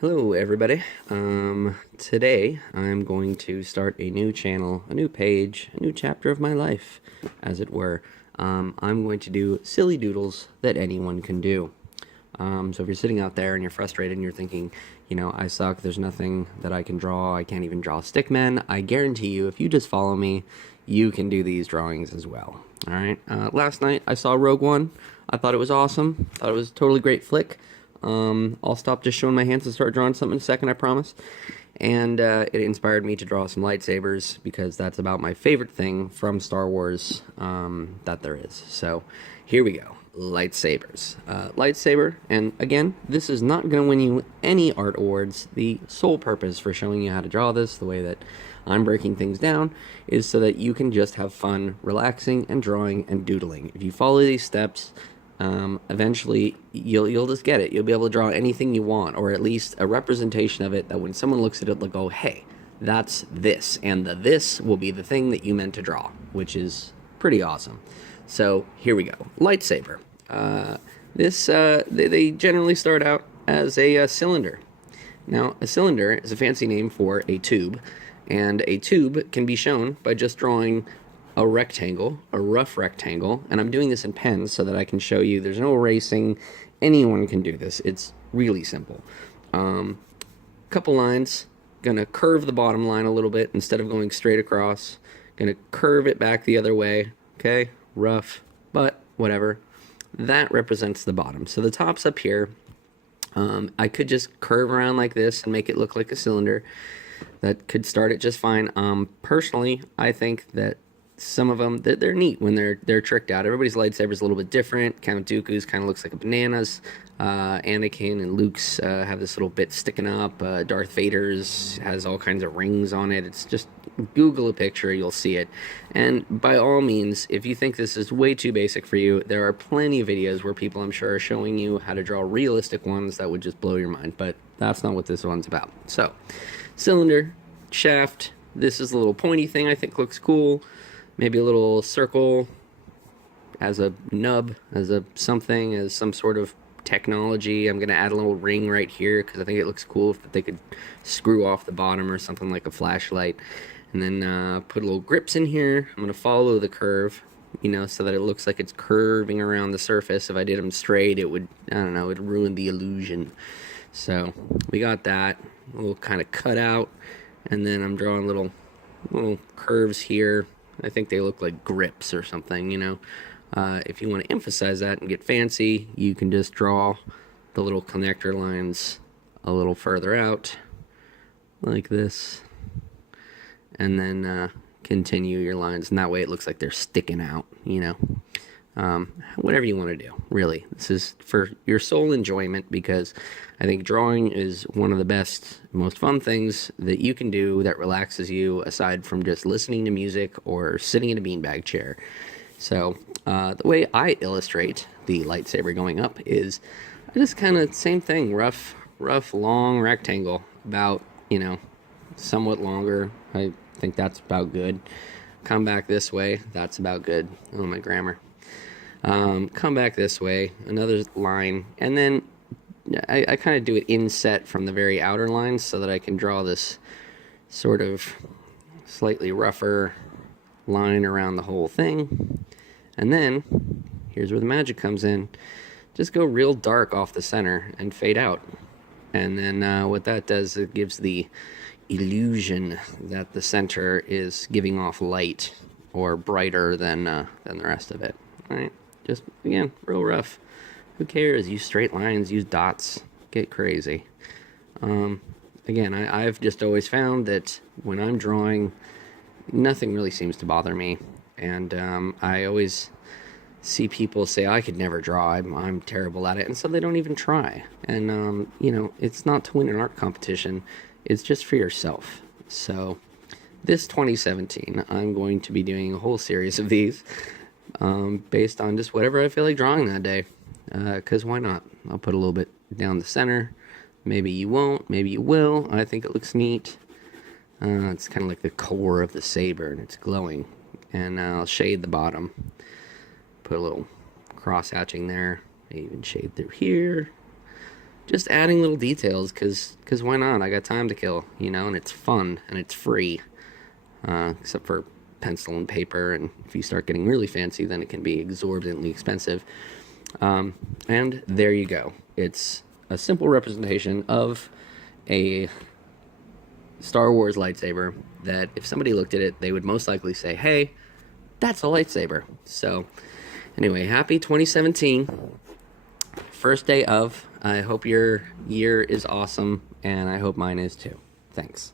Hello everybody. Today I'm going to start a new channel, a new page, a new chapter of my life, as it were. I'm going to do silly doodles that anyone can do. So if you're sitting out there and you're frustrated and you're thinking, I suck, there's nothing that I can draw, I can't even draw stickmen, I guarantee you, if you just follow me, you can do these drawings as well. Alright, last night I saw Rogue One. I thought it was awesome, thought it was a totally great flick. I'll stop just showing my hands and start drawing something in a second, I promise. And it inspired me to draw some lightsabers because that's about my favorite thing from Star Wars that there is. So here we go. Lightsabers. Lightsaber, and again, this is not going to win you any art awards. The sole purpose for showing you how to draw this, the way that I'm breaking things down, is so that you can just have fun relaxing and drawing and doodling. If you follow these steps, eventually you'll just get it. You'll be able to draw anything you want, or at least a representation of it that when someone looks at it, they'll go, hey, that's this, and the this will be the thing that you meant to draw, which is pretty awesome. So here we go. Lightsaber. They generally start out as a cylinder. Now, a cylinder is a fancy name for a tube, and a tube can be shown by just drawing a rectangle, a rough rectangle, and I'm doing this in pens so that I can show you there's no erasing. Anyone can do this. It's really simple. Couple lines, gonna curve the bottom line a little bit instead of going straight across. Gonna curve it back the other way, okay? Rough, but whatever. That represents the bottom. So the top's up here. I could just curve around like this and make it look like a cylinder. That could start it just fine. Personally, I think that some of them, they're neat when they're tricked out. Everybody's lightsaber is a little bit different. Count Dooku's kind of looks like a bananas. Anakin and Luke's have this little bit sticking up. Darth Vader's has all kinds of rings on it. It's just, Google a picture, you'll see it. And by all means, if you think this is way too basic for you, there are plenty of videos where people, I'm sure, are showing you how to draw realistic ones that would just blow your mind. But that's not what this one's about. So, cylinder, shaft. This is a little pointy thing I think looks cool. Maybe a little circle as a nub, as a something, as some sort of technology. I'm going to add a little ring right here because I think it looks cool if they could screw off the bottom or something like a flashlight. And then put little grips in here. I'm going to follow the curve, so that it looks like it's curving around the surface. If I did them straight, it would, I don't know, it would ruin the illusion. So we got that. A little kind of cut out. And then I'm drawing little curves here. I think they look like grips or something, If you want to emphasize that and get fancy, you can just draw the little connector lines a little further out, like this, and then continue your lines, and that way it looks like they're sticking out, Whatever you want to do, really. This is for your sole enjoyment, because I think drawing is one of the best, most fun things that you can do that relaxes you, aside from just listening to music or sitting in a beanbag chair. So the way I illustrate the lightsaber going up is I just kind of, same thing, rough, long rectangle, about, somewhat longer. I think that's about good. Come back this way, that's about good. Oh, my grammar. Come back this way, another line, and then I kind of do it inset from the very outer lines so that I can draw this sort of slightly rougher line around the whole thing. And then, here's where the magic comes in. Just go real dark off the center and fade out. And then what that does, it gives the illusion that the center is giving off light, or brighter than the rest of it. All right? Just, again, real rough. Who cares? Use straight lines, use dots, get crazy. Again, I've just always found that when I'm drawing, nothing really seems to bother me. And I always see people say, I could never draw, I'm terrible at it. And so they don't even try. And, it's not to win an art competition. It's just for yourself. So this 2017, I'm going to be doing a whole series of these. Based on just whatever I feel like drawing that day, because why not? I'll put a little bit down the center. Maybe you won't, maybe you will. I think it looks neat. It's kind of like the core of the saber, and it's glowing. And I'll shade the bottom, put a little cross hatching there, maybe even shade through here. just adding little details, cause why not? I got time to kill, you know, and it's fun and it's free, except for pencil and paper. And if you start getting really fancy, then it can be exorbitantly expensive. And there you go. It's a simple representation of a Star Wars lightsaber that if somebody looked at it, they would most likely say, hey, that's a lightsaber. So anyway, happy 2017. First day of. I hope your year is awesome, and I hope mine is too. Thanks.